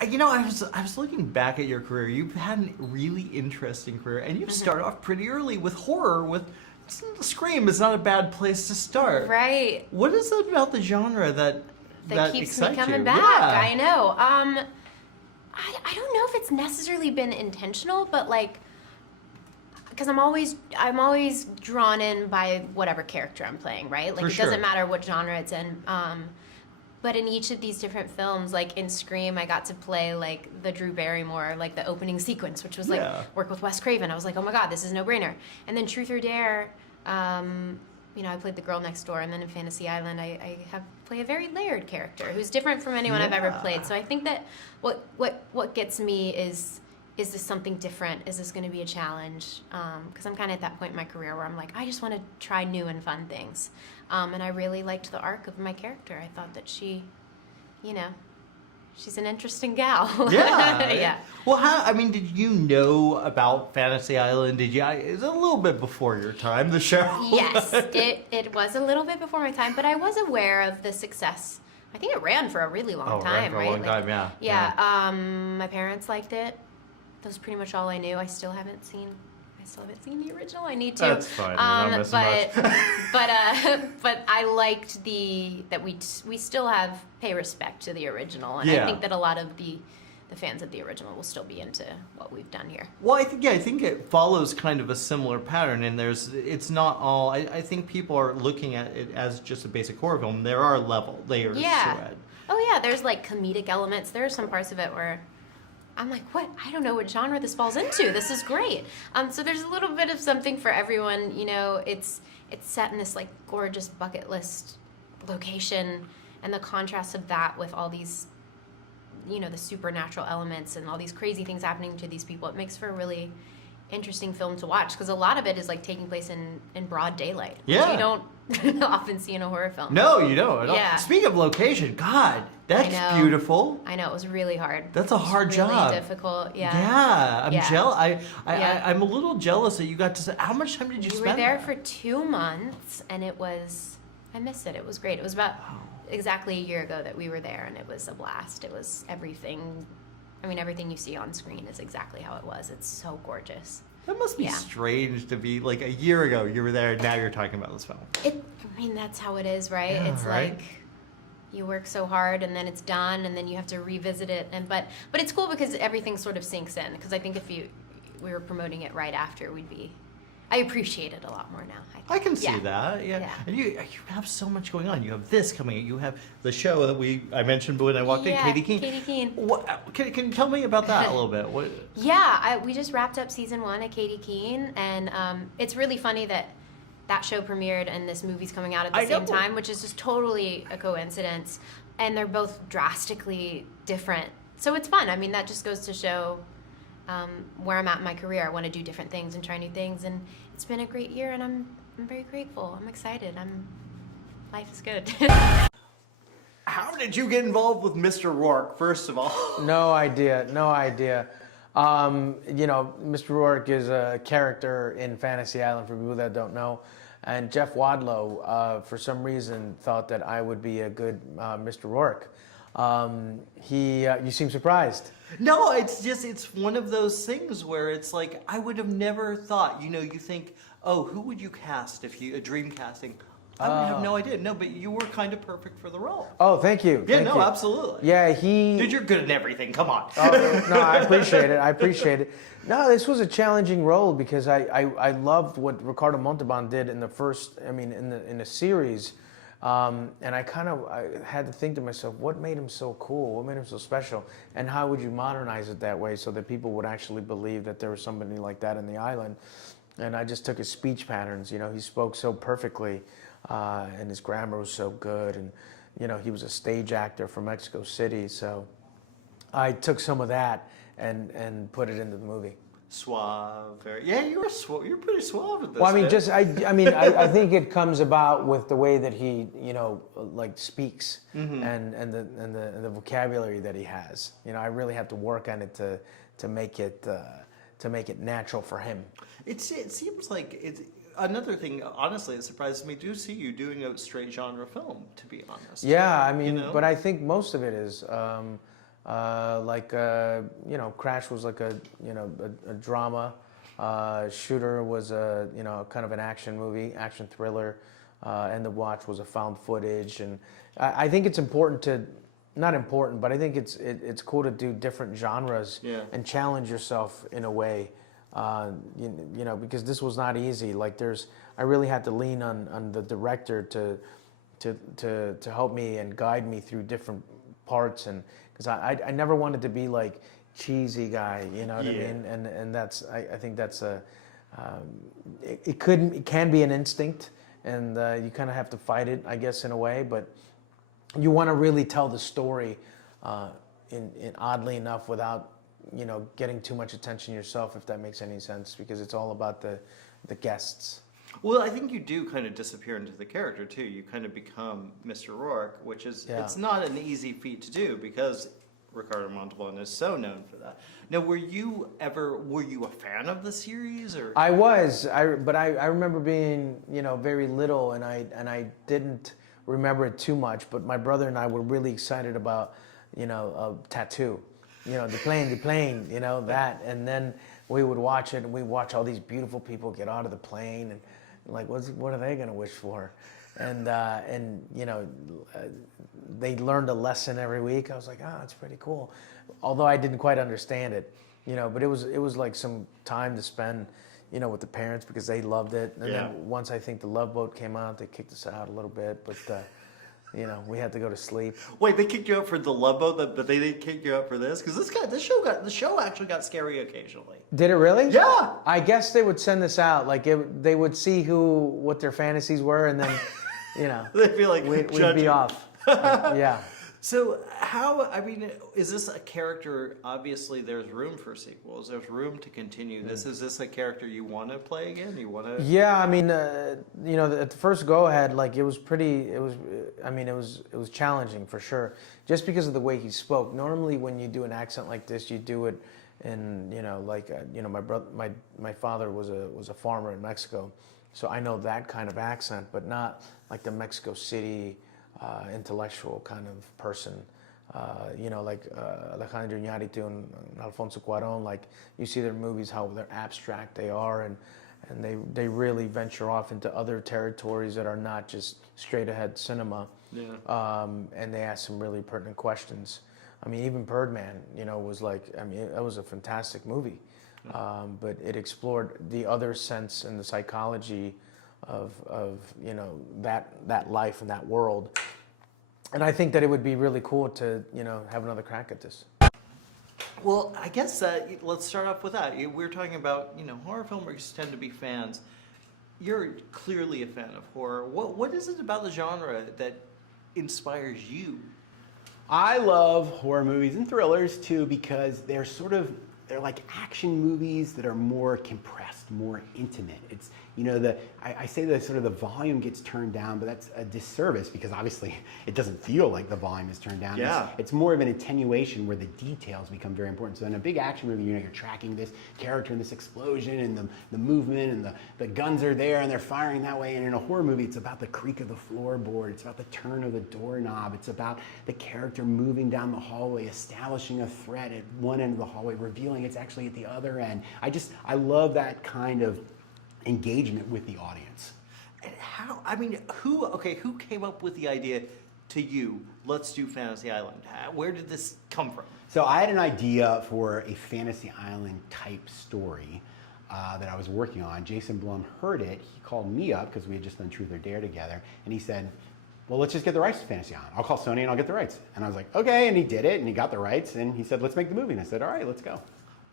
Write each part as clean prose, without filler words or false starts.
I was looking back at your career. You've had a really interesting career, and you've started off pretty early with horror. Scream is not a bad place to start. Right. What is it about the genre that keeps me excites coming you? back? Yeah. I know. I don't know if it's necessarily been intentional, but like, because I'm always drawn in by whatever character I'm playing, right? Like, For it doesn't sure. matter what genre it's in. But in each of these different films, like in Scream, I got to play like the Drew Barrymore, like the opening sequence, which was like work with Wes Craven. I was like, oh my God, this is no brainer. And then Truth or Dare, I played the girl next door, and then in Fantasy Island, I play a very layered character who's different from anyone I've ever played. So I think that what gets me is this something different? Is this going to be a challenge? Because I'm kind of at that point in my career where I'm like, I just want to try new and fun things. And I really liked the arc of my character. I thought that she, she's an interesting gal. Yeah. Yeah. Well, did you know about Fantasy Island? It was a little bit before your time, the show. Yes, it was a little bit before my time, but I was aware of the success. I think it ran for a really long time, right? For a long time, yeah. Yeah. My parents liked it. That was pretty much all I knew. I still haven't seen the original. I need to. That's fine. You're not missing much. but I liked that we still pay respect to the original, and I think that a lot of the fans of the original will still be into what we've done here. Well, I think it follows kind of a similar pattern, and it's not all. I think people are looking at it as just a basic horror film. There are layers to it. Oh yeah, there's like comedic elements. There are some parts of it where I'm like, what? I don't know what genre this falls into. This is great. So there's a little bit of something for everyone. It's set in this like gorgeous bucket list location, and the contrast of that with all these, the supernatural elements and all these crazy things happening to these people. It makes for a really interesting film to watch, because a lot of it is like taking place in broad daylight, which you don't often see in a horror film. No, you don't at all. Yeah. Speaking of location, God, that's beautiful. I know, it was really hard. That's a hard job. Really difficult. Yeah. Yeah, I'm jealous. I'm a little jealous that you got to. How much time did you spend? We were there for 2 months, and I miss it. It was great. It was about exactly a year ago that we were there, and it was a blast. It was everything. Everything you see on screen is exactly how it was. It's so gorgeous. That must be strange to be like a year ago you were there and now you're talking about this film. That's how it is, right? Yeah, it's like you work so hard and then it's done and then you have to revisit it. But it's cool because everything sort of sinks in. Because I think if we were promoting it right after, I appreciate it a lot more now. I can see that, yeah. And you have so much going on. You have this coming. You have the show that I mentioned when I walked in, Katie Keene. Katie Keene. Can you tell me about that a little bit? We just wrapped up season 1 at Katie Keene, and it's really funny that show premiered and this movie's coming out at the same time, which is just totally a coincidence. And they're both drastically different. So it's fun. That just goes to show where I'm at in my career. I want to do different things and try new things, and it's been a great year, and I'm very grateful. I'm excited. Life is good. How did you get involved with Mr. Rourke, first of all? No idea. Mr. Rourke is a character in Fantasy Island, for people that don't know. And Jeff Wadlow, for some reason, thought that I would be a good Mr. Rourke. You seem surprised. No, it's one of those things where it's like, I would have never thought, you think, oh, who would you cast a dream casting? I would have no idea. No, but you were kind of perfect for the role. Oh, thank you. Yeah, absolutely. Yeah, Dude, you're good at everything. Come on. No, I appreciate it. No, this was a challenging role because I loved what Ricardo Montalban did in the first, in the series. And I had to think to myself, what made him so cool? What made him so special? And how would you modernize it that way so that people would actually believe that there was somebody like that in the island? And I just took his speech patterns. He spoke so perfectly, and his grammar was so good. And, he was a stage actor from Mexico City. So I took some of that and put it into the movie. Suave, you're pretty suave at this. Well, I think it comes about with the way that he, speaks and the vocabulary that he has. I really have to work on it to make it natural for him. It seems like it's another thing. Honestly, it surprises me to see you doing a straight genre film. To be honest. Yeah, but I think most of it is. you know, Crash was like a drama. Shooter was a, you know, kind of an action movie, action thriller. And The Watch was a found footage. And I think it's important to, not important, but I think it's cool to do different genres and challenge yourself in a way. You know, because this was not easy. Like I really had to lean on the director to help me and guide me through different parts, and because I never wanted to be like cheesy guy, you know what I mean? And that's I think that's it can be an instinct, and you kind of have to fight it, I guess, in a way. But you want to really tell the story, in oddly enough, without, you know, getting too much attention yourself, if that makes any sense, because it's all about the guests. Well, I think you do kind of disappear into the character too. You kind of become Mr. Rourke, which is it's not an easy feat to do because Ricardo Montalban is so known for that. Now, were you a fan of the series, or? I was, but I remember being, you know, very little, and I didn't remember it too much. But my brother and I were really excited about, you know, Tattoo, you know, the plane, you know, that, and then we would watch it, and we watch all these beautiful people get out of the plane, and like, what are they gonna wish for? And you know, they learned a lesson every week. I was like, it's pretty cool. Although I didn't quite understand it, you know, but it was like some time to spend, you know, with the parents because they loved it. And then once I think the Love Boat came out, they kicked us out a little bit, but you know, we had to go to sleep. Wait, they kicked you out for the Love Boat, but they didn't kick you out for this? Because the show actually got scary occasionally. Did it really? Yeah. I guess they would send this out, like they would see what their fantasies were, and then, you know, they feel like we'd be off. Yeah. So is this a character, obviously there's room for sequels, there's room to continue this. Is this a character you want to play again? You want to? Yeah, I mean, you know, at the first go-ahead, like it was challenging for sure, just because of the way he spoke. Normally when you do an accent like this, you do it in, you know, like, you know, my father was a farmer in Mexico, so I know that kind of accent, but not like the Mexico City, intellectual kind of person, you know, like Alejandro Iñárritu and Alfonso Cuarón. Like you see their movies, how they're abstract they are, and they really venture off into other territories that are not just straight ahead cinema. Yeah. And they ask some really pertinent questions. I mean, even Birdman, you know, was like, I mean, that was a fantastic movie, but it explored the other sense and the psychology of you know, that life and that world. And I think that it would be really cool to, you know, have another crack at this. Well, I guess let's start off with that. We're talking about, you know, horror filmmakers tend to be fans. You're clearly a fan of horror. What is it about the genre that inspires you? I love horror movies and thrillers too, because they're like action movies that are more compressed, more intimate. It's, you know, I say that sort of the volume gets turned down, but that's a disservice because obviously it doesn't feel like the volume is turned down. Yeah. It's more of an attenuation where the details become very important. So in a big action movie, you know, you're tracking this character and this explosion and the movement and the guns are there and they're firing that way. And in a horror movie, it's about the creak of the floorboard. It's about the turn of the doorknob. It's about the character moving down the hallway, establishing a threat at one end of the hallway, revealing it's actually at the other end. I love that kind of engagement with the audience. And who came up with the idea to you, let's do Fantasy Island? Where did this come from? So I had an idea for a Fantasy Island type story that I was working on. Jason Blum heard it. He called me up because we had just done Truth or Dare together, and he said, well, let's just get the rights to Fantasy Island. I'll call Sony and I'll get the rights. And I was like, okay, and he did it, and he got the rights, and he said, let's make the movie. And I said, all right, let's go.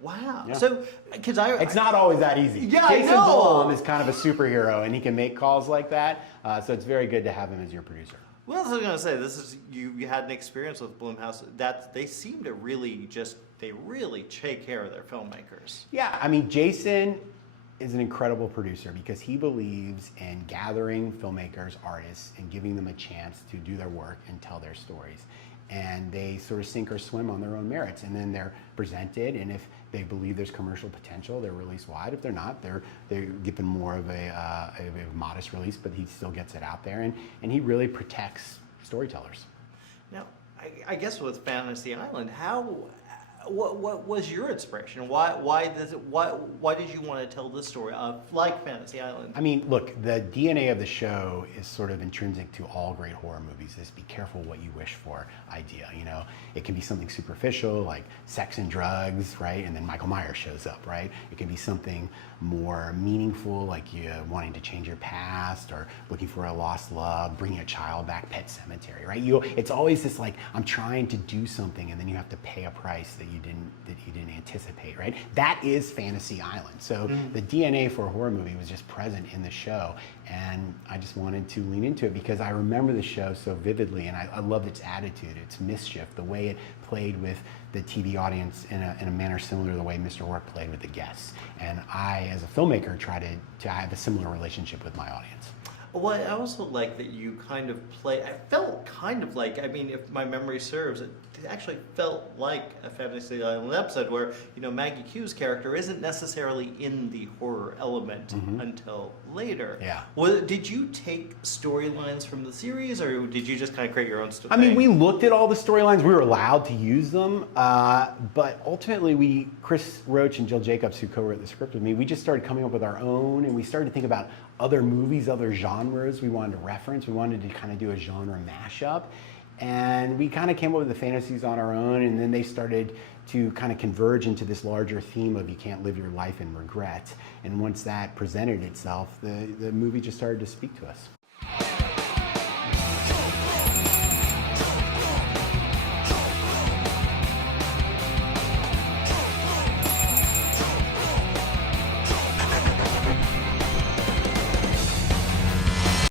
Wow. Yeah. So, because it's not always that easy. Yeah, Jason I know. Blum is kind of a superhero, and he can make calls like that. So it's very good to have him as your producer. Well, I was going to say, this is you had an experience with Blumhouse that they seem to really take care of their filmmakers. Yeah, I mean, Jason is an incredible producer because he believes in gathering filmmakers, artists, and giving them a chance to do their work and tell their stories. And they sort of sink or swim on their own merits, and then they're presented, and if they believe there's commercial potential, they're released wide. If they're not, they're given more of a modest release, but he still gets it out there, and he really protects storytellers. Now, I guess with Fantasy Island, what was your inspiration? Why did you want to tell this story like Fantasy Island? I mean, look, the DNA of the show is sort of intrinsic to all great horror movies. This be careful what you wish for idea. You know, it can be something superficial like sex and drugs, right? And then Michael Myers shows up, right? It can be something more meaningful, like you wanting to change your past or looking for a lost love, bringing a child back, Pet Cemetery, right? It's always this like, I'm trying to do something and then you have to pay a price that you didn't anticipate, right? That is Fantasy Island. So the DNA for a horror movie was just present in the show, and I just wanted to lean into it because I remember the show so vividly, and I loved its attitude, its mischief, the way it played with the TV audience in a manner similar to the way Mr. Rourke played with the guests. And I, as a filmmaker, try to have a similar relationship with my audience. Well, I also like that you kind of play. I felt kind of like, I mean, if my memory serves, it actually felt like a Fantasy Island episode where, you know, Maggie Q's character isn't necessarily in the horror element until later. Yeah. Well, did you take storylines from the series, or did you just kind of create your own story? I mean, we looked at all the storylines. We were allowed to use them, but ultimately, Chris Roach and Jill Jacobs, who co-wrote the script with me, we just started coming up with our own, and we started to think about other movies, other genres we wanted to reference. We wanted to kind of do a genre mashup. And we kind of came up with the fantasies on our own, and then they started to kind of converge into this larger theme of you can't live your life in regret. And once that presented itself, the movie just started to speak to us.